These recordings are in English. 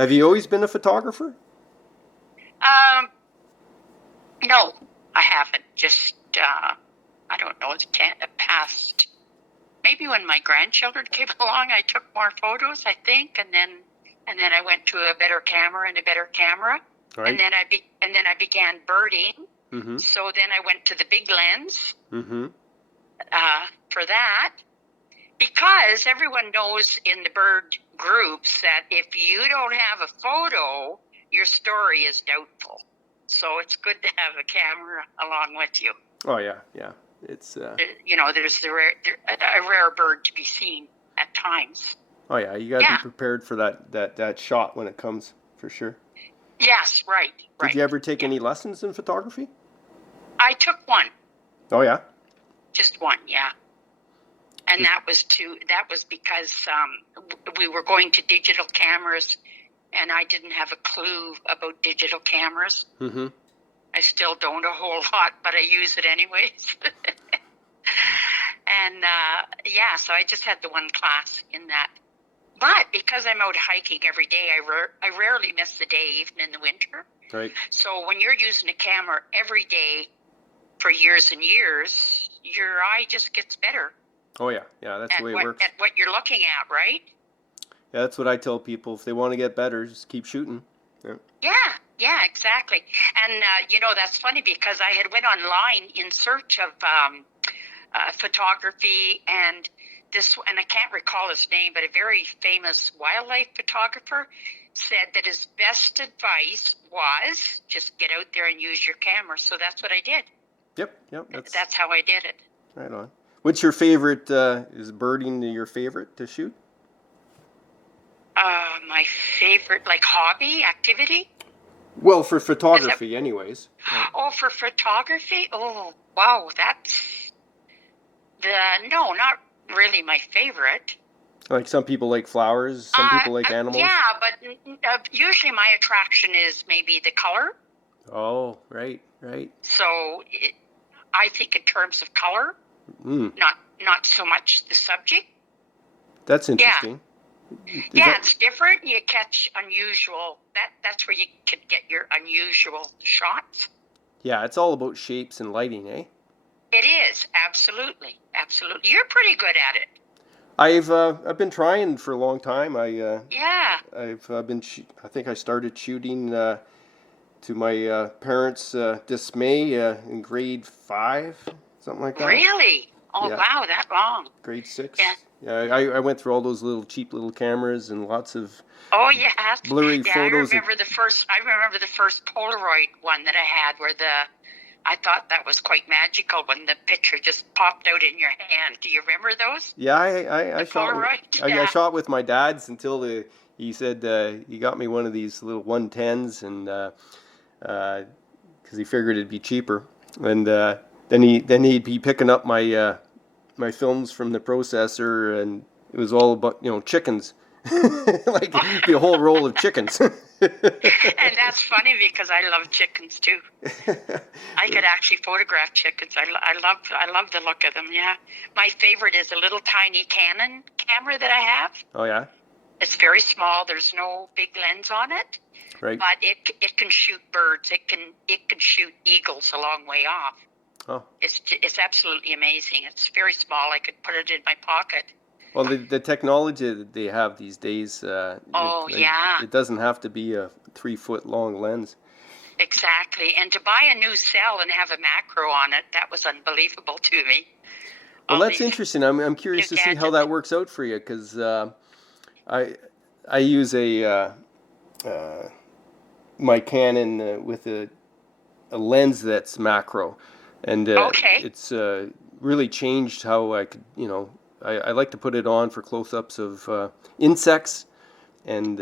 Have you always been a photographer? No, I haven't. Just, I don't know, the past, maybe when my grandchildren came along, I took more photos, I think, and then I went to a better camera and a better camera. Right. And then I began birding. Mm-hmm. So then I went to the big lens for that, because everyone knows in the bird groups that if you don't have a photo, your story is doubtful. So it's good to have a camera along with you. Oh yeah. It's there's a rare bird to be seen at times. Oh yeah, you got to be prepared for that shot when it comes, for sure. Yes, right. Did you ever take any lessons in photography? I took one. Oh yeah. Just one, yeah. And that was because we were going to digital cameras, and I didn't have a clue about digital cameras. Mm-hmm. I still don't a whole lot, but I use it anyways. And so I just had the one class in that. But because I'm out hiking every day, I rarely miss a day, even in the winter. Right. So when you're using a camera every day for years and years, your eye just gets better. Oh yeah, that's the way it works. At what you're looking at, right? Yeah, that's what I tell people. If they want to get better, just keep shooting. Yeah, exactly. And that's funny, because I had went online in search of photography, and I can't recall his name, but a very famous wildlife photographer said that his best advice was just get out there and use your camera. So that's what I did. Yep. That's how I did it. Right on. What's your favorite? Is birding your favorite to shoot? My favorite, like, hobby activity? Well, for photography, anyways. Oh, for photography? Oh, wow, no, not really my favorite. Like some people like flowers, some people like animals. Yeah, but usually my attraction is maybe the color. Oh, right. So I think in terms of color, not so much the subject. That's interesting. Yeah. It's different. You catch unusual. That's where you could get your unusual shots. Yeah, it's all about shapes and lighting, eh? It is, absolutely. You're pretty good at it. I've been trying for a long time. I think I started shooting to my parents' dismay in grade 5, something like that. Really? Oh, yeah. Wow, that long. Grade 6. Yeah. Yeah, I went through all those cheap little cameras and lots of blurry photos. I remember the first Polaroid one that I had, where I thought that was quite magical when the picture just popped out in your hand. Do you remember those? Yeah, I shot. I shot with my dad's until he said he got me one of these little 110s, and because he figured it'd be cheaper, and then he'd be picking up my my films from the processor, and it was all about chickens. Like the whole roll of chickens. And that's funny, because I love chickens too. I could actually photograph chickens. I love the look of them. Yeah, my favorite is a little tiny Canon camera that I have. Oh yeah. It's very small. There's no big lens on it. Right. But it can shoot birds. It can shoot eagles a long way off. Oh. It's absolutely amazing. It's very small. I could put it in my pocket. Well, the technology that they have these days, it doesn't have to be a 3-foot long lens. Exactly. And to buy a new cell and have a macro on it, that was unbelievable to me. Well, that's interesting. I'm curious to see how that works out for you, because I use my Canon with a lens that's macro, and it's really changed how I could, I like to put it on for close-ups of insects and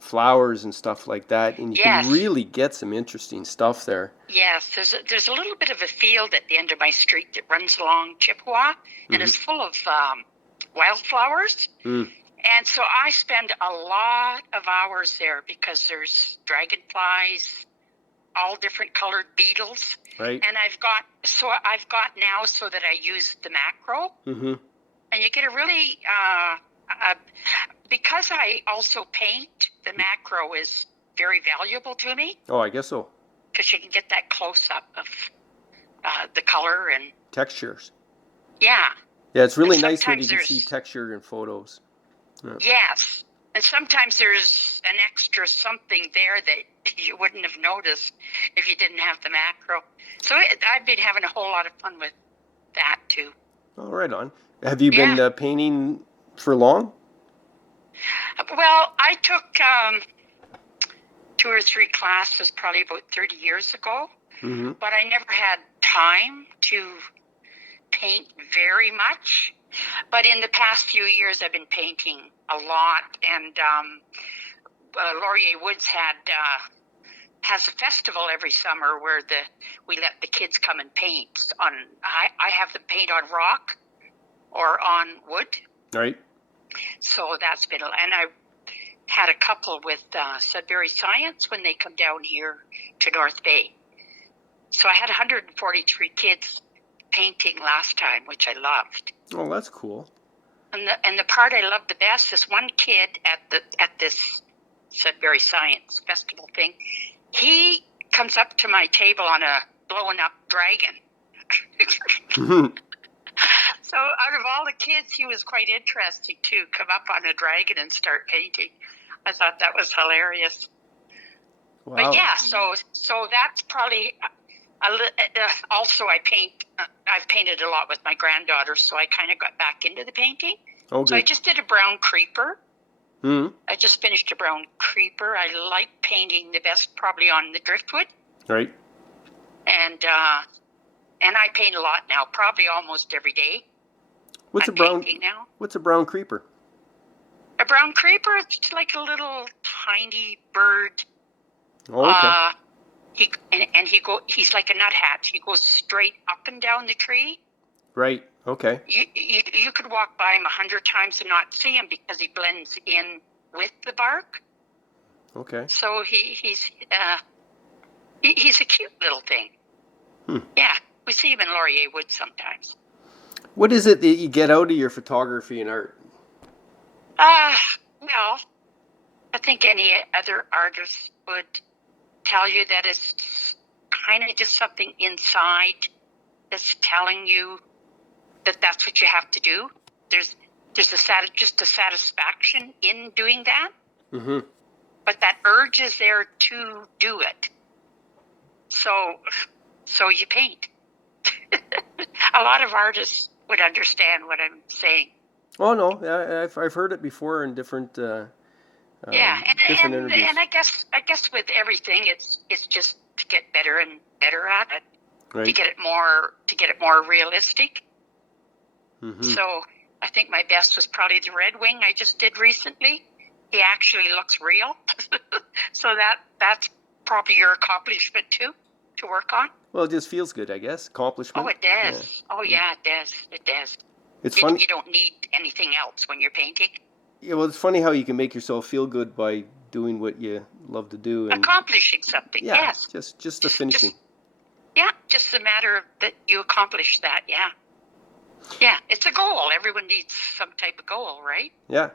flowers and stuff like that, and you can really get some interesting stuff there. Yes, there's a little bit of a field at the end of my street that runs along Chippewa, and it's full of wildflowers. And so I spend a lot of hours there, because there's dragonflies, all different colored beetles. Right. And I've got now so that I use the macro. Mm-hmm. And you get a really because I also paint, the macro is very valuable to me. Oh, I guess so. Because you can get that close-up of the color and... Textures. Yeah. Yeah, it's really nice when you can see texture in photos. Yeah. Yes. And sometimes there's an extra something there that you wouldn't have noticed if you didn't have the macro. So I've been having a whole lot of fun with that too. Oh, right on. Have you been painting for long? Well, I took 2 or 3 classes probably about 30 years ago, but I never had time to paint very much. But in the past few years, I've been painting a lot, and Laurier Woods has a festival every summer where we let the kids come and paint. I have them paint on rock or on wood. Right. So that's been, and I had a couple with Sudbury Science when they come down here to North Bay. So I had 143 kids painting last time, which I loved. Oh, that's cool. And the part I loved the best is one kid at this Sudbury Science Festival thing. He comes up to my table on a blowing up dragon. So out of all the kids, he was quite interesting to come up on a dragon and start painting. I thought that was hilarious. Wow. But yeah, so that's probably also I've painted a lot with my granddaughter, so I kind of got back into the painting. Oh, so I just did a brown creeper. I just finished a brown creeper. I like painting the best probably on the driftwood. Right. And I paint a lot now, probably almost every day. What's a brown creeper? A brown creeper, it's like a little tiny bird. Oh, okay. He's like a nuthatch. He goes straight up and down the tree. Right. Okay. You could walk by him 100 times and not see him because he blends in with the bark. Okay. So he's a cute little thing. Yeah, we see him in Laurier Woods sometimes. What is it that you get out of your photography and art? Well, I think any other artist would tell you that it's kind of just something inside that's telling you that that's what you have to do. There's just a satisfaction in doing that. But that urge is there to do it. So you paint. A lot of artists would understand what I'm saying. Oh no, I've heard it before in different different interviews. And I guess with everything, it's just to get better and better at it, right. to get it more realistic. So I think my best was probably the Red Wing I just did recently. He actually looks real, so that's probably your accomplishment too to work on. Well, it just feels good, I guess. Accomplishment. Oh, it does. Yeah. Oh, yeah, it does. It does. It's funny. You don't need anything else when you're painting. Yeah, well, it's funny how you can make yourself feel good by doing what you love to do. And accomplishing something, yeah, yes. Just the finishing. Just a matter of that you accomplish that, yeah. Yeah, it's a goal. Everyone needs some type of goal, right? Yeah.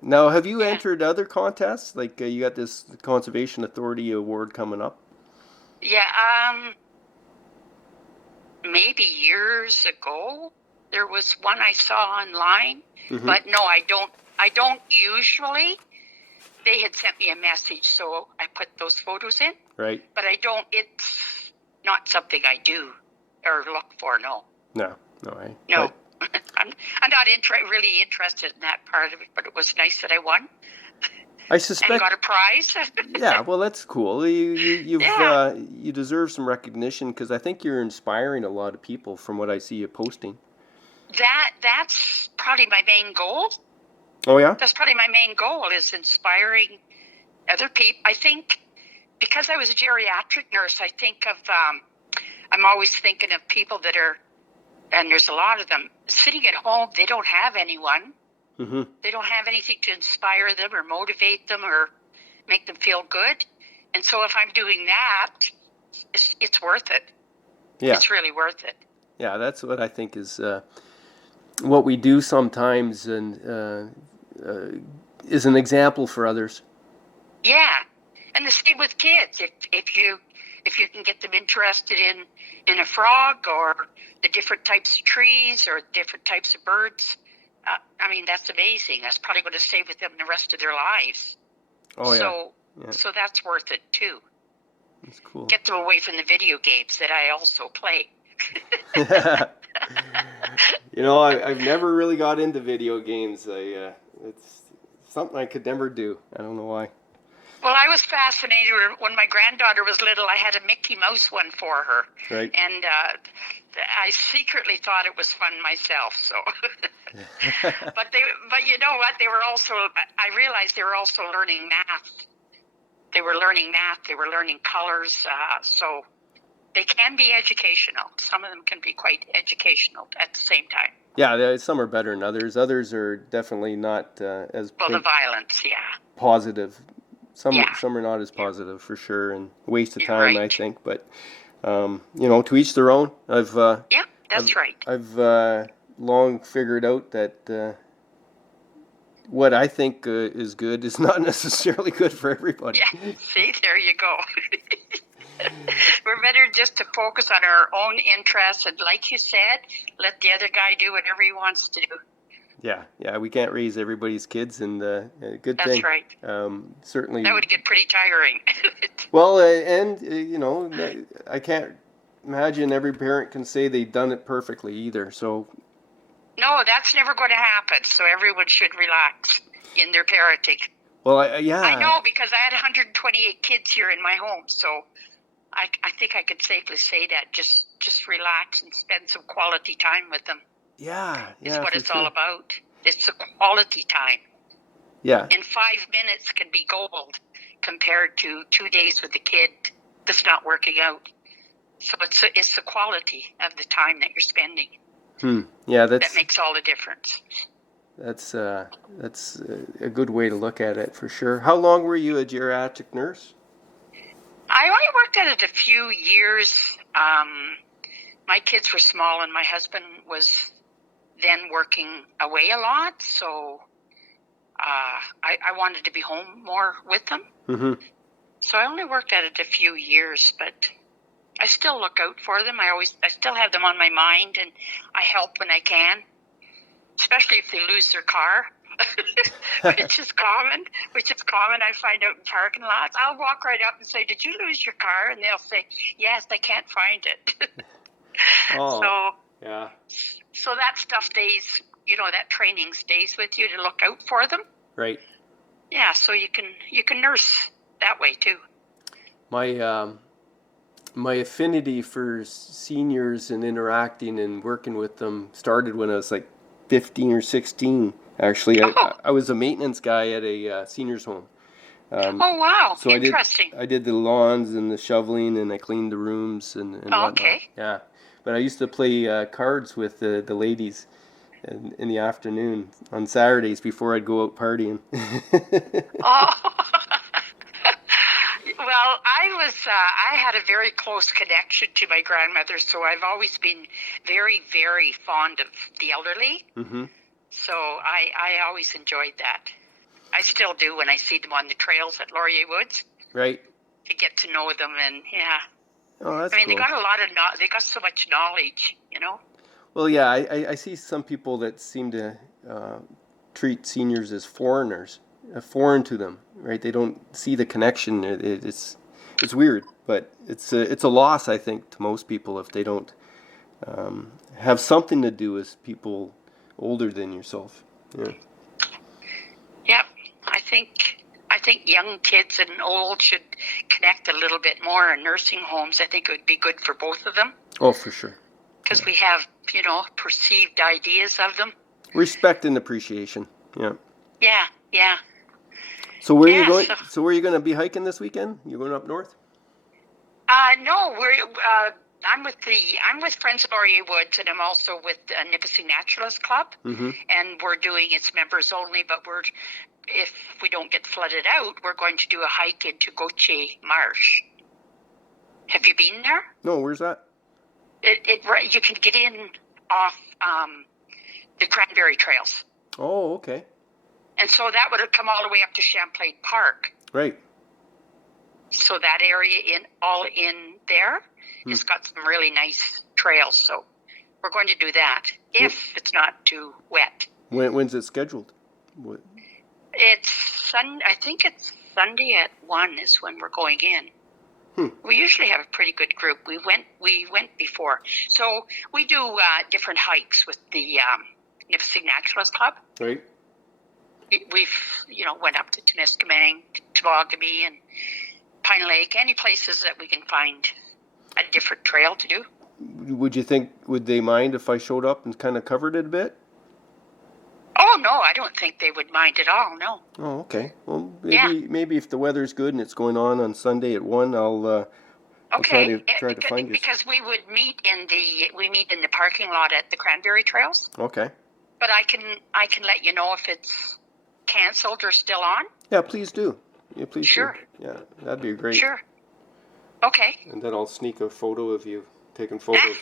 Now, have you entered other contests? Like you got this Conservation Authority Award coming up? Yeah, maybe years ago. There was one I saw online, but no, I don't usually. They had sent me a message, so I put those photos in. Right. But I don't, it's not something I do or look for, no. No. I'm not really interested in that part of it, but it was nice that I won. I suspect. And got a prize. Yeah, well, that's cool. You deserve some recognition because I think you're inspiring a lot of people from what I see you posting. That's probably my main goal. Oh yeah. That's probably my main goal is inspiring other people. I think because I was a geriatric nurse, I think of I'm always thinking of people that are, and there's a lot of them sitting at home. They don't have anyone. They don't have anything to inspire them or motivate them or make them feel good. And so if I'm doing that, it's worth it. Yeah. It's really worth it. Yeah, that's what I think is what we do sometimes, and is an example for others. Yeah, and the same with kids. If you can get them interested in a frog or the different types of trees or different types of birds, I mean, that's amazing. That's probably going to stay with them the rest of their lives. Oh yeah. So that's worth it too. That's cool. Get them away from the video games that I also play. You know, I've never really got into video games. It's something I could never do. I don't know why. Well, I was fascinated when my granddaughter was little. I had a Mickey Mouse one for her, right? And I secretly thought it was fun myself. So, but you know what? They were also. I realized they were also learning math. They were learning math. They were learning colors. So they can be educational. Some of them can be quite educational at the same time. Yeah, some are better than others. Others are definitely not as the violence, positive. Some are not as positive for sure, and waste of time, right. I think. But you know, to each their own. That's right. I've long figured out that what I think is good is not necessarily good for everybody. Yeah, see, there you go. We're better just to focus on our own interests, and like you said, let the other guy do whatever he wants to do. Yeah, we can't raise everybody's kids, and good thing. That's right. Certainly. That would get pretty tiring. Well, and you know, I can't imagine every parent can say they've done it perfectly either. So. No, that's never going to happen. So everyone should relax in their parenting. Well, yeah. I know, because I had 128 kids here in my home, so I think I could safely say that. Just relax and spend some quality time with them. Yeah. Is what it's all about. It's the quality time. Yeah. And 5 minutes can be gold compared to 2 days with a kid that's not working out. So it's the quality of the time that you're spending. Yeah, that makes all the difference. That's a good way to look at it for sure. How long were you a geriatric nurse? I only worked at it a few years. My kids were small, and my husband was then working away a lot, so I wanted to be home more with them. Mm-hmm. So I only worked at it a few years, but I still look out for them. I still have them on my mind, and I help when I can, especially if they lose their car, which is common. I find out in parking lots. I'll walk right up and say, "Did you lose your car?" And they'll say, "Yes, I can't find it." So that stuff stays, that training stays with you to look out for them. Right. Yeah, so you can nurse that way too. My affinity for seniors and interacting and working with them started when I was like 15 or 16. Actually, I was a maintenance guy at a seniors home. Oh wow! So interesting. I did the lawns and the shoveling, and I cleaned the rooms and whatnot. Okay. Yeah, but I used to play cards with the ladies in the afternoon on Saturdays before I'd go out partying. Well, I had a very close connection to my grandmother, so I've always been very, very fond of the elderly. Mm-hmm. So I always enjoyed that. I still do when I see them on the trails at Laurier Woods. Right. To get to know them, and yeah. Oh, that's cool. They got they got so much knowledge, Well, yeah, I see some people that seem to treat seniors as foreigners. Foreign to them, right? They don't see the connection. It's weird, but it's a loss, I think, to most people if they don't have something to do with people older than yourself. Yeah. Yep, I think young kids and old should connect a little bit more in nursing homes. I think it would be good for both of them. Oh, for sure. Because we have perceived ideas of them. Respect and appreciation. Yeah. Yeah. So where are you going? So where are you going to be hiking this weekend? You going up north? No, I'm with Friends of Laurier Woods, and I'm also with Nipissing Naturalist Club, mm-hmm. and we're doing it's members only. But if we don't get flooded out, we're going to do a hike into Gauthier Marsh. Have you been there? No, where's that? You can get in off the Cranberry Trails. Oh, okay. And so that would have come all the way up to Champlain Park. Right. So that area in there has got some really nice trails. So we're going to do that if it's not too wet. When's it scheduled? What? It's I think it's Sunday at 1 is when we're going in. We usually have a pretty good group. We went before. So we do different hikes with the Nipissing Naturalist Club. Right. We've, went up to Temiskaming, Tobogamy, and Pine Lake, any places that we can find a different trail to do. Would they mind if I showed up and kind of covered it a bit? Oh, no, I don't think they would mind at all, no. Oh, okay. Well, maybe if the weather's good and it's going on Sunday at 1, I'll try to find you. Because we would meet in the parking lot at the Cranberry Trails. Okay. But I can let you know if it's canceled or still on. Yeah, please do. Yeah, please Sure. do. Yeah, that'd be great. Sure. Okay. And then I'll sneak a photo of you taking photos.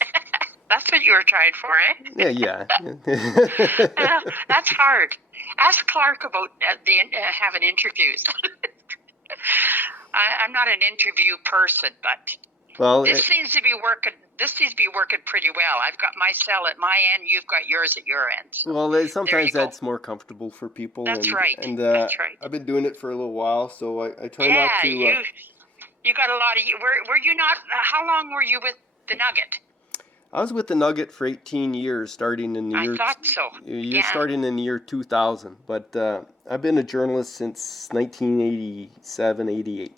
That's what you were trying for, eh? Yeah. That's hard. Ask Clark about having interviews. I'm not an interview person, but this seems to be working. This seems to be working pretty well. I've got my cell at my end. You've got yours at your end. So well, sometimes that's more comfortable for people. That's right. And that's right. I've been doing it for a little while, so I try not to. You got a lot of. Were you not? How long were you with the Nugget? I was with the Nugget for 18 years, starting in the year. I thought so. Starting in the year 2000, but I've been a journalist since 1987, 88.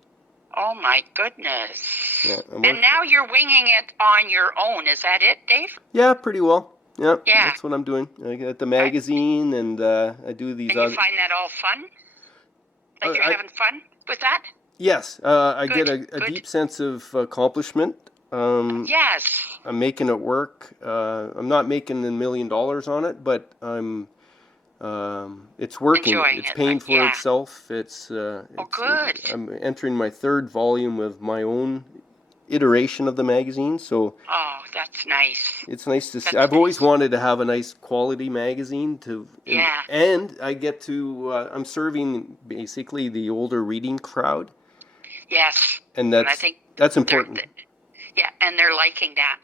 Oh my goodness! Yeah, and now you're winging it on your own. Is that it, Dave? Yeah, pretty well. Yeah, that's what I'm doing. I get the magazine, and I do these. And you find that all fun? Like you're having fun with that? Yes, I get a deep sense of accomplishment. Yes. I'm making it work. I'm not making $1 million on it, but it's working. Enjoying it's paying for itself. Good. I'm entering my 3rd volume of my own iteration of the magazine, so. Oh, that's nice. It's nice to see. I've always wanted to have a nice quality magazine and I get to. I'm serving basically the older reading crowd. Yes. And I think that's important. Yeah, and they're liking that.